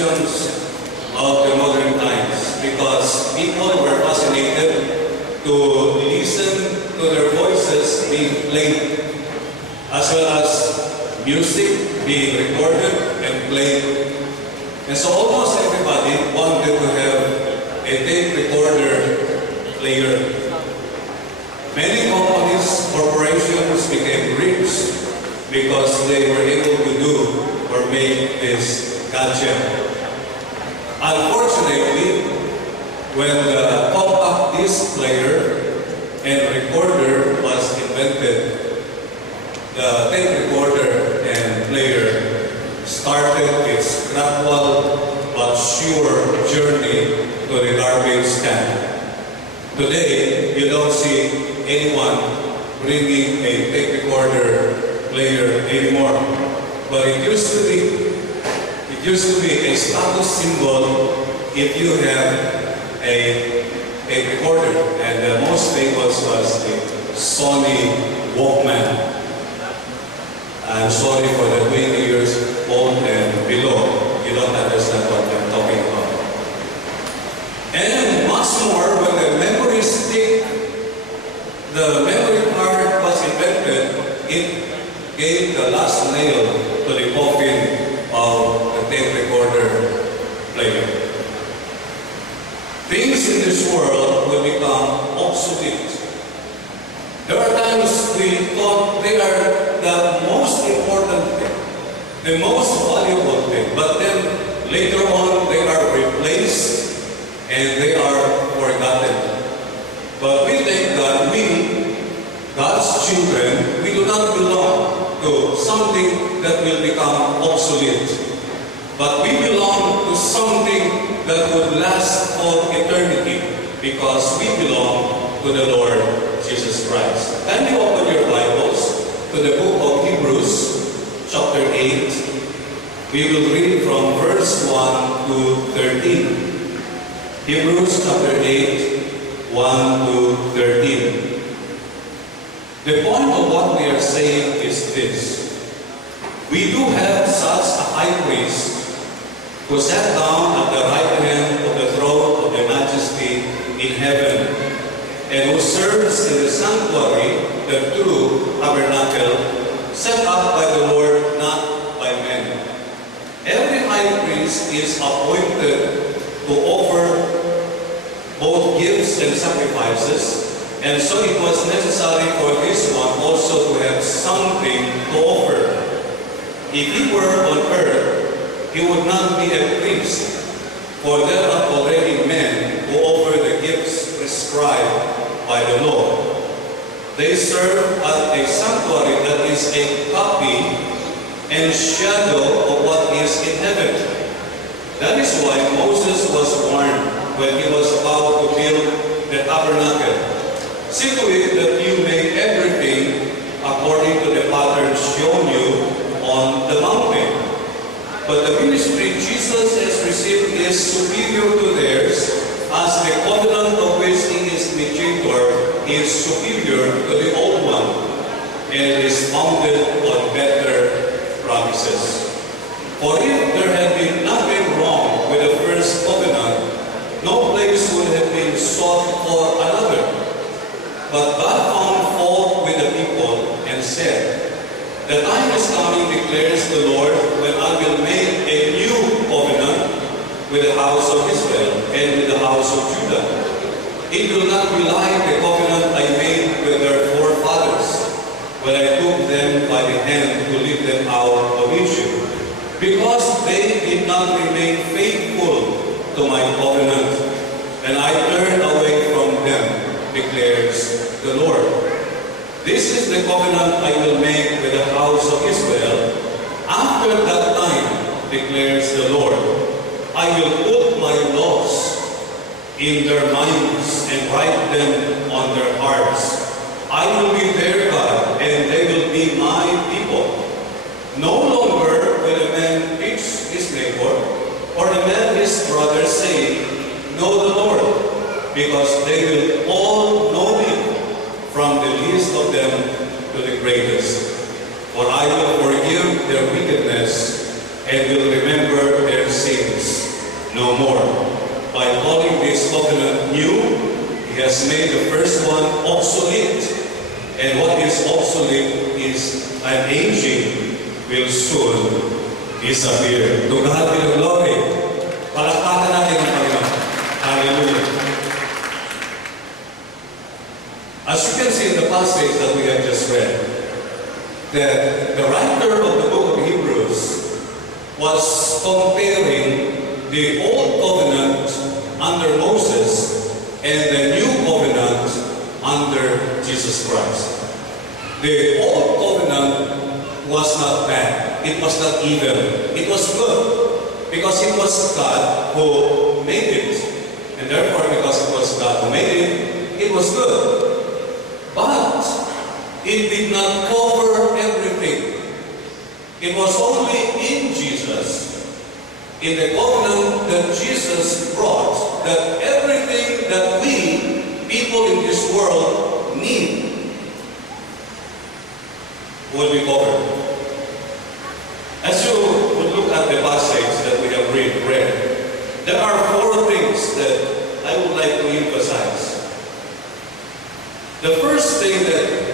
inventions of the modern times because people were fascinated to listen to their voices being played, as well as music being recorded and played. And so almost everybody wanted to have a tape recorder player. Many companies, corporations became rich because they were able to do or make this gadget. Unfortunately, when the compact disc player and recorder was invented, the tape recorder and player started its gradual but sure journey to the garbage can. Today, you don't see anyone bringing a tape recorder player anymore. But it used to be a status symbol if you have a recorder. And the most famous was the Sony Walkman. I'm sorry for the 20 years old and below. You don't understand what I'm talking about. And much more, when the memory stick, the memory card was invented, it gave the last nail to the coffin of the tape recorder player. Things in this world will become obsolete. There are times we thought they are the most important thing, the most valuable thing, but then later on they are replaced and they are forgotten. But we thank God, we, God's children, we do not belong to something that will become obsolete, but we belong to something that would last for eternity because we belong to the Lord Jesus Christ. Can you open your Bibles to the book of Hebrews, chapter 8. We will read from verse 1 to 13. Hebrews chapter 8, 1 to 13. The point of what we are saying is this. We do have such a high priest who sat down at the right hand of the throne of the majesty in heaven, and who serves in the sanctuary, the true tabernacle, set up by the Lord, not by men. Every high priest is appointed to offer both gifts and sacrifices, and so it was necessary for this one also to have something to offer. If he were on earth, he would not be a priest, for there are already men who offer the gifts prescribed by the law. They serve as a sanctuary that is a copy and shadow of what is in heaven. That is why Moses was warned when he was about to build the tabernacle. See to it that you make everything according to the pattern shown you on the mountain. But the ministry Jesus has received is superior to theirs, as the covenant of which he is mediator is superior to the old one, and it is founded on better promises. For if there had been nothing wrong with the first covenant, no place would have been sought for another. But God found fault with the people and said, "The time is coming, declares the Lord, when I will make a new covenant with the house of Israel and with the house of Judah. It will not be like the covenant I made with their forefathers when I took them by the hand to lead them out of Egypt, because they did not remain faithful to my covenant, and I turned away from them, declares the Lord. This is the covenant I will make with the house of Israel after that time, declares the Lord. I will put my laws in their minds and write them on their hearts. I will be their God, and they will be my people. No longer will a man teach his neighbor, or a man his brother, saying, Know the Lord, because they will all know me, from the least of them to the greatest. For I will forgive their wickedness and will remember their sins no more. By calling this covenant new, He has made the first one obsolete. And what is obsolete is an aging will soon disappear. To God be the glory. Palakpakan natin ang Panginoon. Hallelujah. As you can see in the passage that we have just read, that the writer of the book of Hebrews was comparing the old covenant under Moses and the new covenant under Jesus Christ. The old covenant was not bad. It was not evil. It was good. Because it was God who made it. And therefore, because it was God who made it, it was good. But it did not cover everything. It was only in Jesus, in the covenant that Jesus brought, that everything that we, people in this world, need will be covered. As you would look at the passage that we have read, there are four things that I would like to emphasize. The first thing that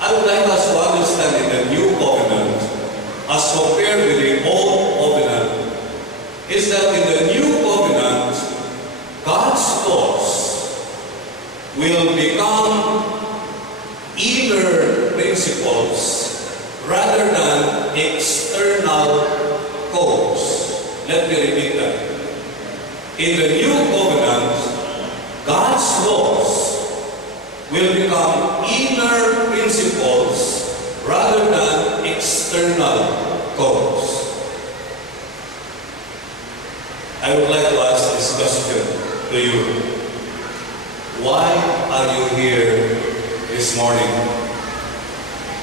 I would like us to understand in the new covenant, as compared with the old covenant, is that in the new covenant, God's laws will become inner principles rather than external codes. Let me repeat that. In the new covenant, God's laws will become inner principles rather than external codes. I would like to ask this question to you. Why are you here this morning?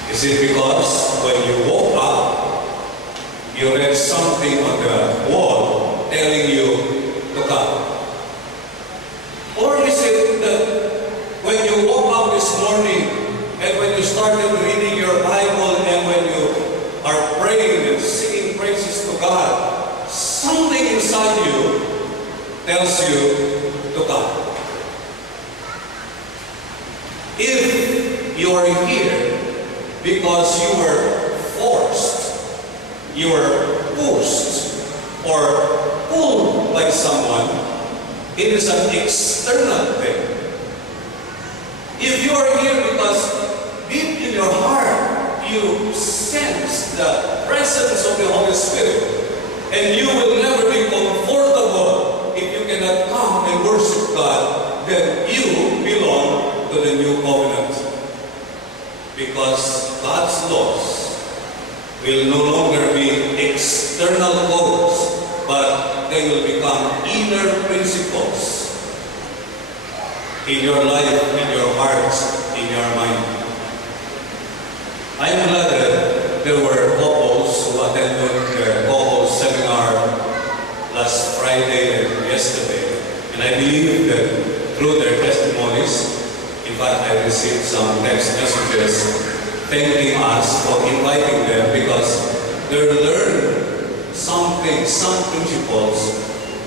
Is it because when you woke up, you read something on the wall telling you to come? Or is it that when you woke up this morning and when you started reading your Bible and when you are praying and singing praises to God, something inside you tells you to come? If you are here because you were forced, you were pushed, or pulled by someone, it is an external thing. If you are here because deep in your heart you sense the presence of the Holy Spirit, and you will never be comfortable if you cannot come and worship God, then you belong to the new covenant. Because God's laws will no longer be external codes, but they will become inner principles in your life, in your heart, in your mind. I am glad that there were couples who attended the couples seminar last Friday and yesterday. And I believe that through their testimonies, in fact, I received some text messages thanking us for inviting them because they learned something, some principles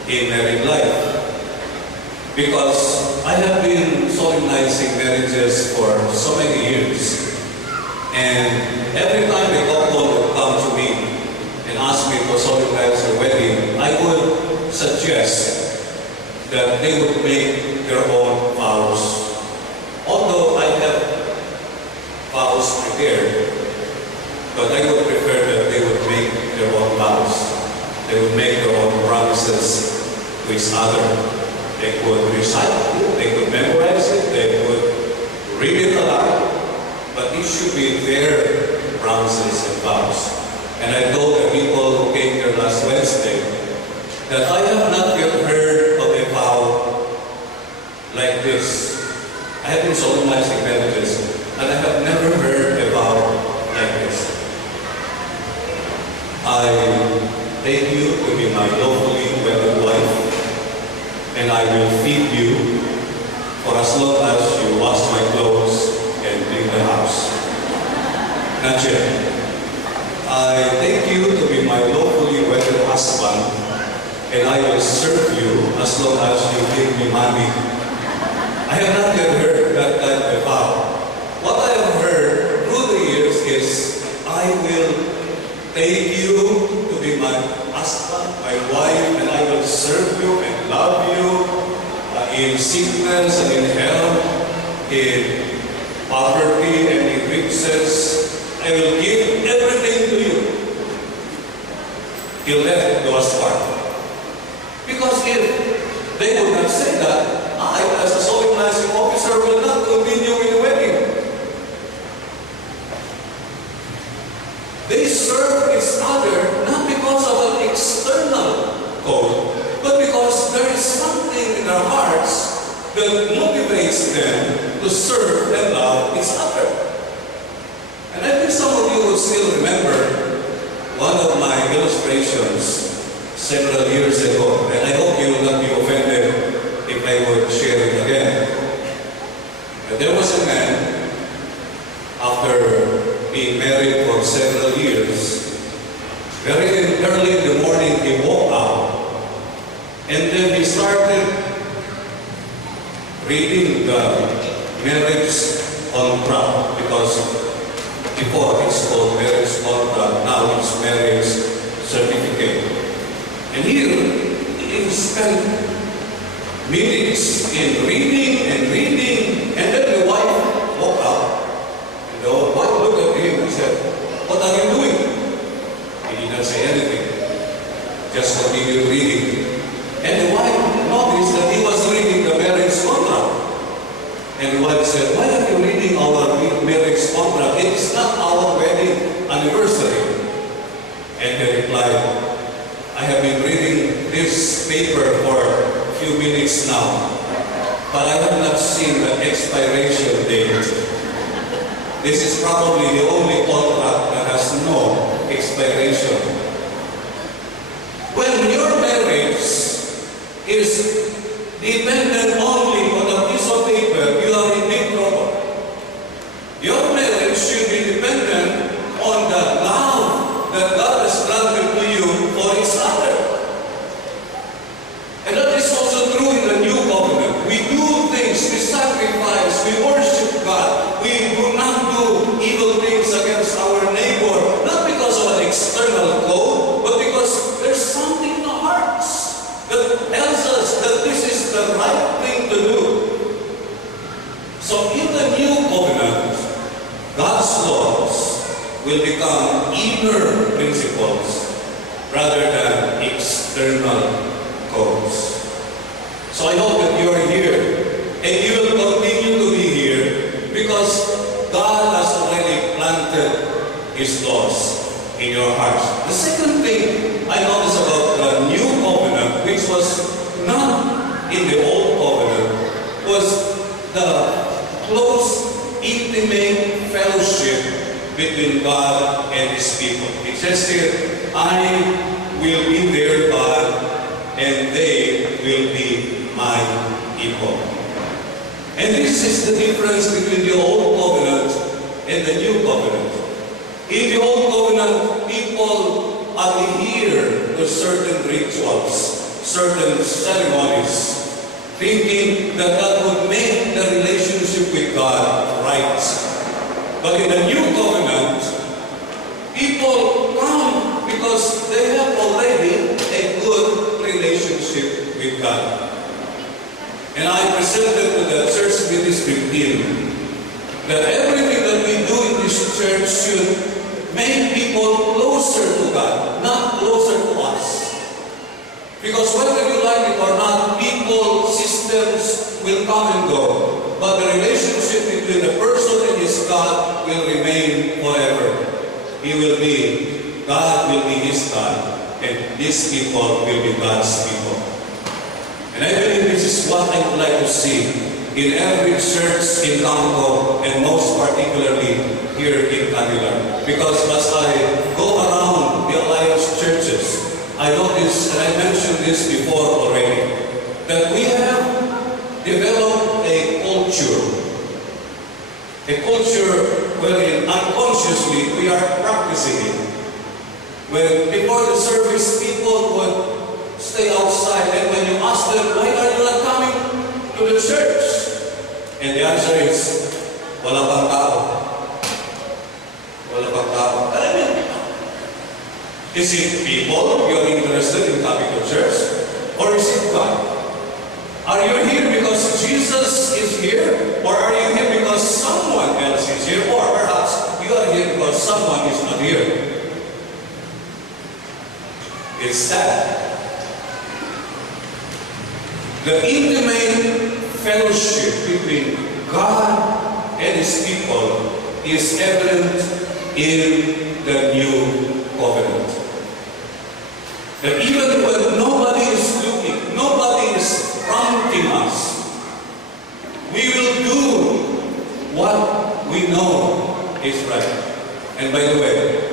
in married life. Because I have been solemnizing marriages for so many years, and every time a couple would come to me and ask me to solemnize their wedding, I would suggest that they would make their own vows. Although I have vows prepared, but I would prefer that they would make their own vows. They would make their own promises to each other. They could recite it, they could memorize it, they would read it aloud, but it should be their promises and vows. And I told the people who came here last Wednesday that I have not yet heard of a vow like this. I have been solemnizing marriages, and I have never heard a vow like this. I take you to be my lawfully wedded wife, and I will feed you for as long as you wash my clothes and clean the house. Not yet. I take you to be my lawfully and I will serve you as long as you give me money. I have not yet heard that kind of vow. What I have heard through the years is, I will take you to be my husband, my wife, and I will serve you and love you in sickness and in health, in poverty and in riches. I will give everything to you. He left Noah's Ark. Because if they would not say that, I, as a solemnizing officer, will not continue with the wedding. They serve each other not because of an external code, but because there is something in their hearts that motivates them to serve and love each other. And I think some of you will still remember one of my illustrations several years ago, and I hope you will not be offended if I would share it again. But there was a man, after being married for several years, very early in the morning he woke up, and then he started reading the marriage contract, because before it's called marriage contract, now it's marriage certificate. And here he spent minutes in reading, and then the wife woke up. And the wife looked at him and said, "What are you doing?" He didn't say anything, just continued reading. And the wife noticed that he was reading the marriage contract. And the wife said, "Why are you reading our marriage contract? It is not our wedding anniversary." And he replied, "I have been reading this paper for a few minutes now, but I have not seen the expiration date. This is probably the only contract that has no expiration." When your marriage is dependent only on a piece of paper, you are in big trouble. Your marriage should be dependent on the love that God has granted to you for each other. And that is also true in the new covenant. We do things, we sacrifice, we worship God. We do not do evil things against our neighbor, not because of an external code, but because there's something in our hearts that tells us that this is the right thing to do. So in the new covenant, God's laws will become inner principles rather than external codes. So I hope that you are here, and you will continue to be here because God has already planted His laws in your hearts. The second thing I noticed about the new covenant, which was not in the old covenant, was the close, intimate fellowship between God and His people. It says here, "I will be their God, and they will be my people." And this is the difference between the old covenant and the new covenant. In the old covenant, people adhere to certain rituals, certain ceremonies, thinking that that would make the relationship with God right. But in the new covenant, people come because they have already a good relationship with God. And I presented to the church ministry team that everything that we do in this church should make people closer to God, not closer to us. Because whether you like it or not, people, systems will come and go. But the relationship between the person and his God will remain forever. He will be, God will be his God, and these people will be God's people. And I believe this is what I would like to see in every church in Campo, and most particularly here in Canila. Because as I go around the Alliance churches, I notice, and I mentioned this before already, that we have developed a culture wherein unconsciously we are practicing it. When before the service, people would stay outside. And when you ask them, why are you not coming to the church? And the answer is, wala pang tao. Wala pang tao. Alam mo, is it people you're interested in coming to church? Or is it God? Are you here because Jesus is here? Or are you here because someone else is here? Or perhaps you are here because someone is not here. It's sad. The intimate fellowship between God and His people is evident in the new covenant. That even when nobody is looking, nobody is prompting us, we will do what we know is right. And by the way,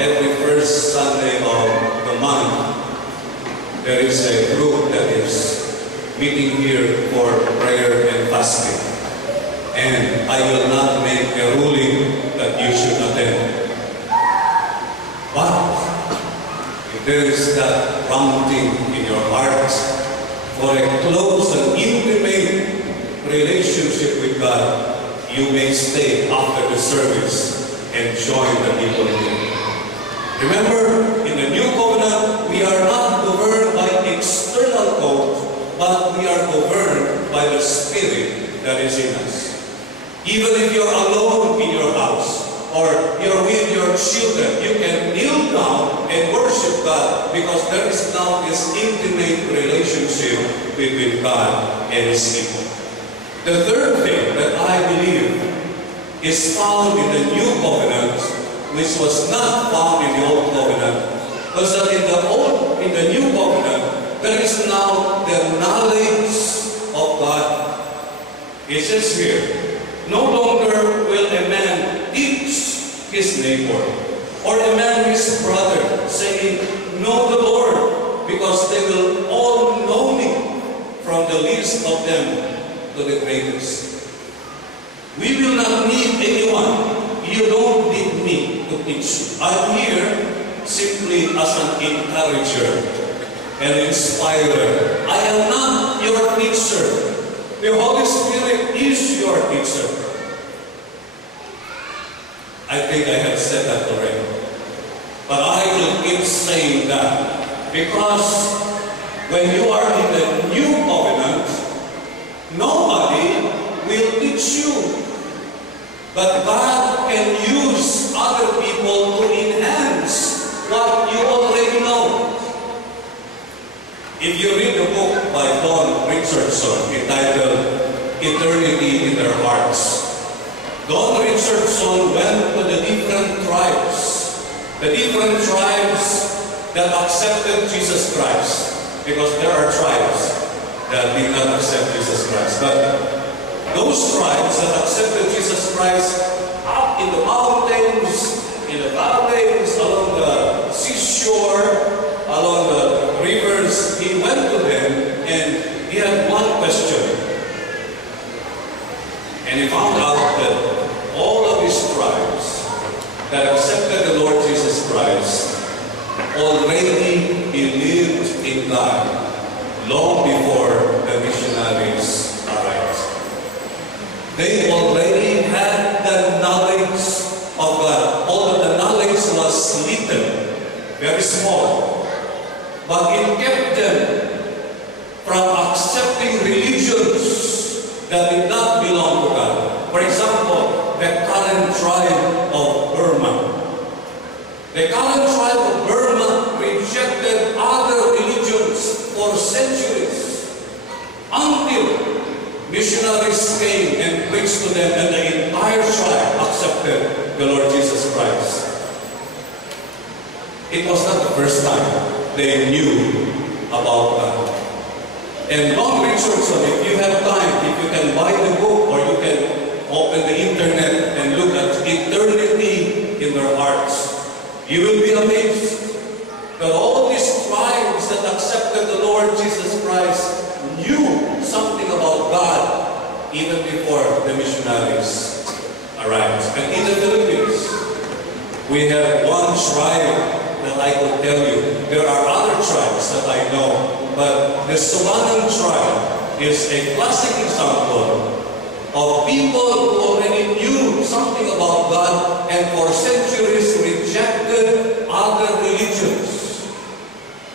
every first Sunday of the month, there is a group that is meeting here for prayer and fasting. And I will not make a ruling that you should attend. But if there is that prompting in your heart for a close and intimate relationship with God, you may stay after the service and join the people here. Remember, in the new covenant, we are not governed by external code, but we are governed by the Spirit that is in us. Even if you're alone in your house, or you're with your children, you can kneel down and worship God because there is now this intimate relationship between God and His people. The third thing that I believe is found in the new covenant, which was not found in the old covenant, was that in the new covenant, there is now the knowledge of God. It says here, no longer will a man teach his neighbor, or a man his brother, saying, know the Lord, because they will all know me, from the least of them to the greatest. We will not need anyone. You don't need me to teach you. I'm here simply as an encourager, an inspirer. I am not your teacher. The Holy Spirit is your teacher. I think I have said that already. But I will keep saying that because when you are in the new covenant, nobody will teach you. But God can use other people to enhance what you already know. If you read the book by Don Richardson entitled Eternity in Their Hearts, Don Richardson went to the different tribes that accepted Jesus Christ, because there are tribes that did not accept Jesus Christ. But those tribes that accepted Jesus Christ up in the mountains, in the valleys, along the seashore, along the rivers, he went to them and he had one question. And he found out that all of these tribes that accepted the Lord Jesus Christ already believed in God long before the missionaries arrived. They already had the knowledge of God, although the knowledge was little, very small. But it kept them from accepting religions that did not belong to God. For example, the Karen tribe of Burma. The Karen tribe of Burma rejected other religions for centuries until missionaries came and preached to them, and the entire tribe accepted the Lord Jesus Christ. It was not the first time they knew about God. And Don Richardson, if you have time, if you can buy the book or you can open the internet and look at Eternity in Their Hearts, you will be amazed that all these tribes that accepted the Lord Jesus Christ knew something about God even before the missionaries arrived. And in the Philippines, we have one tribe that I could tell you. There are other tribes that I know, but the Subanan tribe is a classic example of people who already knew something about God and for centuries rejected other religions.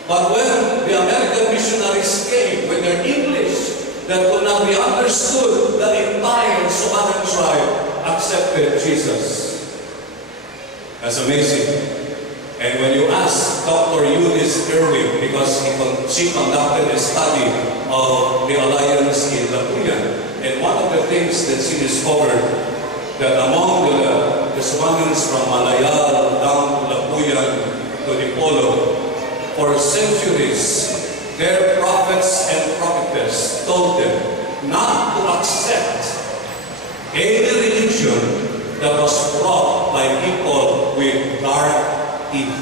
But when the American missionaries came with their English that could not be understood, the entire Subanan tribe accepted Jesus. That's amazing. And when you ask Dr. Eunice Irwin, because she conducted a study of the alliance in Lapuyan, and one of the things that she discovered, that among the Subanans from Malayal down to Lapuyan to Dipolo, for centuries, their prophets and prophetess told them not to accept any religion that was brought by people with dark teeth.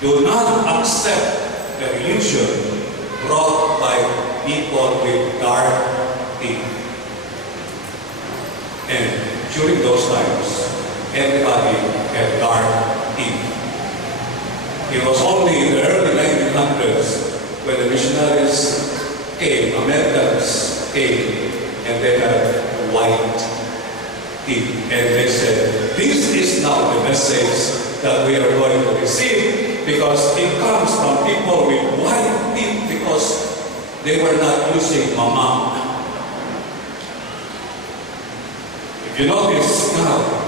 Do not accept the religion brought by people with dark teeth. And during those times, everybody had dark teeth. It was only in the early 1900s when the missionaries came, Americans came, and they had white teeth. And they said, this is now the message that we are going to receive, because it comes from people with white teeth, because they were not using mama. If you notice now,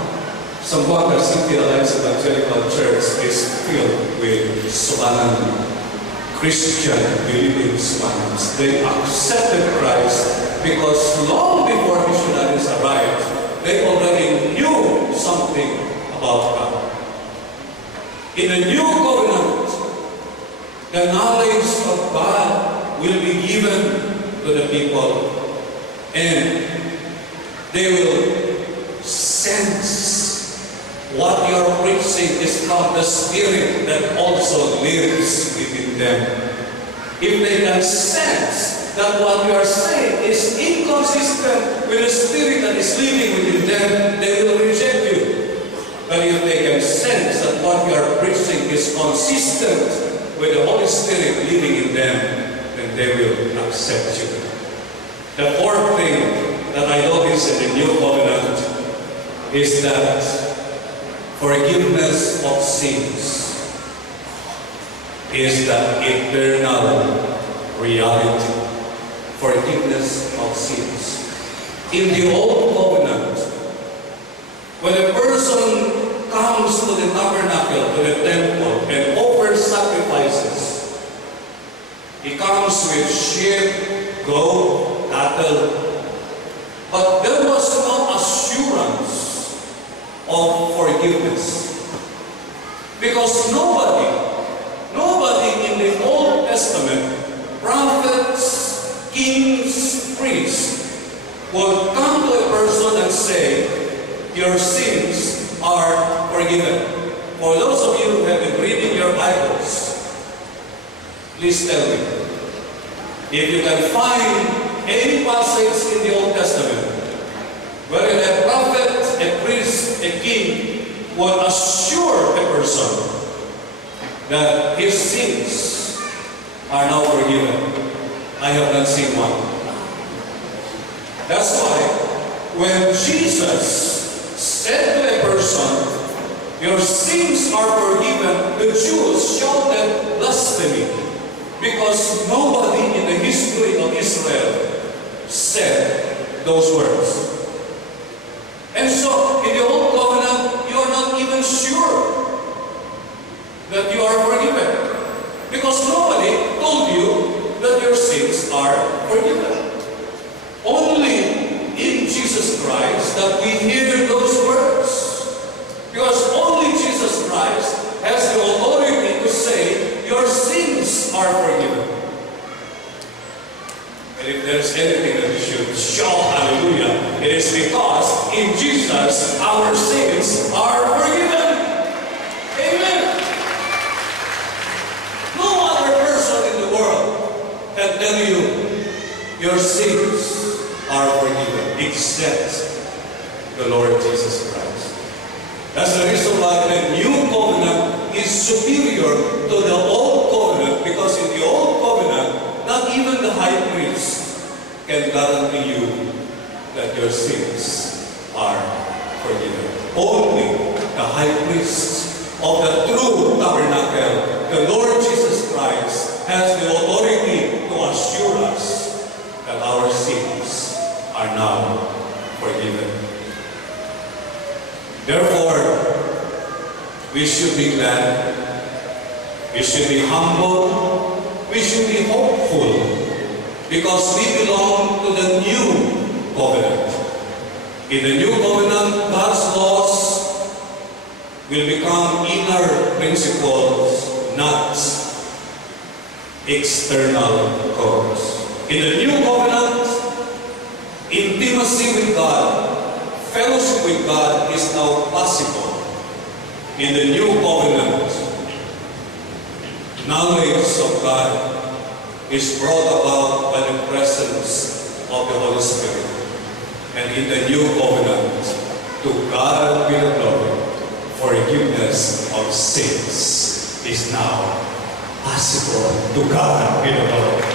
Zamboanga City Alliance Evangelical Church is filled with Subanan Christian believing Subanans. They accepted Christ because long before missionaries arrived, they already knew something about God. In the new covenant, the knowledge of God will be given to the people, and they will sense what you are preaching is from the Spirit that also lives within them. If they can sense that what you are saying is inconsistent with the Spirit that is living within them, they will reject you. But if they can sense that what you are preaching is consistent with the Holy Spirit living in them, then they will accept you. The fourth thing that I notice in the New Covenant is that forgiveness of sins is the eternal reality. Forgiveness of sins. In the Old Covenant, when a person comes to the tabernacle, to the temple, and offers sacrifices, he comes with sheep, goat, cattle, but there was no assurance of forgiveness. Because nobody in the Old Testament, prophets, kings, priests, would come to a person and say, your sins are forgiven. For those of you who have been reading your Bibles, please tell me, if you can find any passage in the Old Testament where a prophet, a priest, a king would assure a person that his sins are now forgiven. I have not seen one. That's why when Jesus said to a person, your sins are forgiven, the Jews shouted blasphemy, because nobody in the history of Israel said those words. And so, in the Old Covenant, you are not even sure that you are forgiven, because nobody told you that your sins are forgiven. Only in Jesus Christ that we hear those words, because only Jesus Christ has the authority to say, your sins are forgiven. And if there's anything that we should shout hallelujah, it is because in Jesus our sins are forgiven. Amen. No other person in the world can tell you your sins are forgiven except the Lord Jesus Christ. That's the reason why the new covenant is superior to the old covenant, because in the old covenant, not even the high priest can guarantee you that your sins are forgiven. Only the high priest of the true tabernacle, the Lord Jesus Christ, has the authority to assure us that our sins are now forgiven. Therefore, we should be glad, we should be humble, we should be hopeful, because we belong to the new covenant. In the new covenant, God's laws will become inner principles, not external codes. In the new covenant, intimacy with God, fellowship with God is now possible. In the new covenant, knowledge of God is brought about by the presence of the Holy Spirit. And in the new covenant, to God be the glory, forgiveness of sins is now possible. To God be the glory.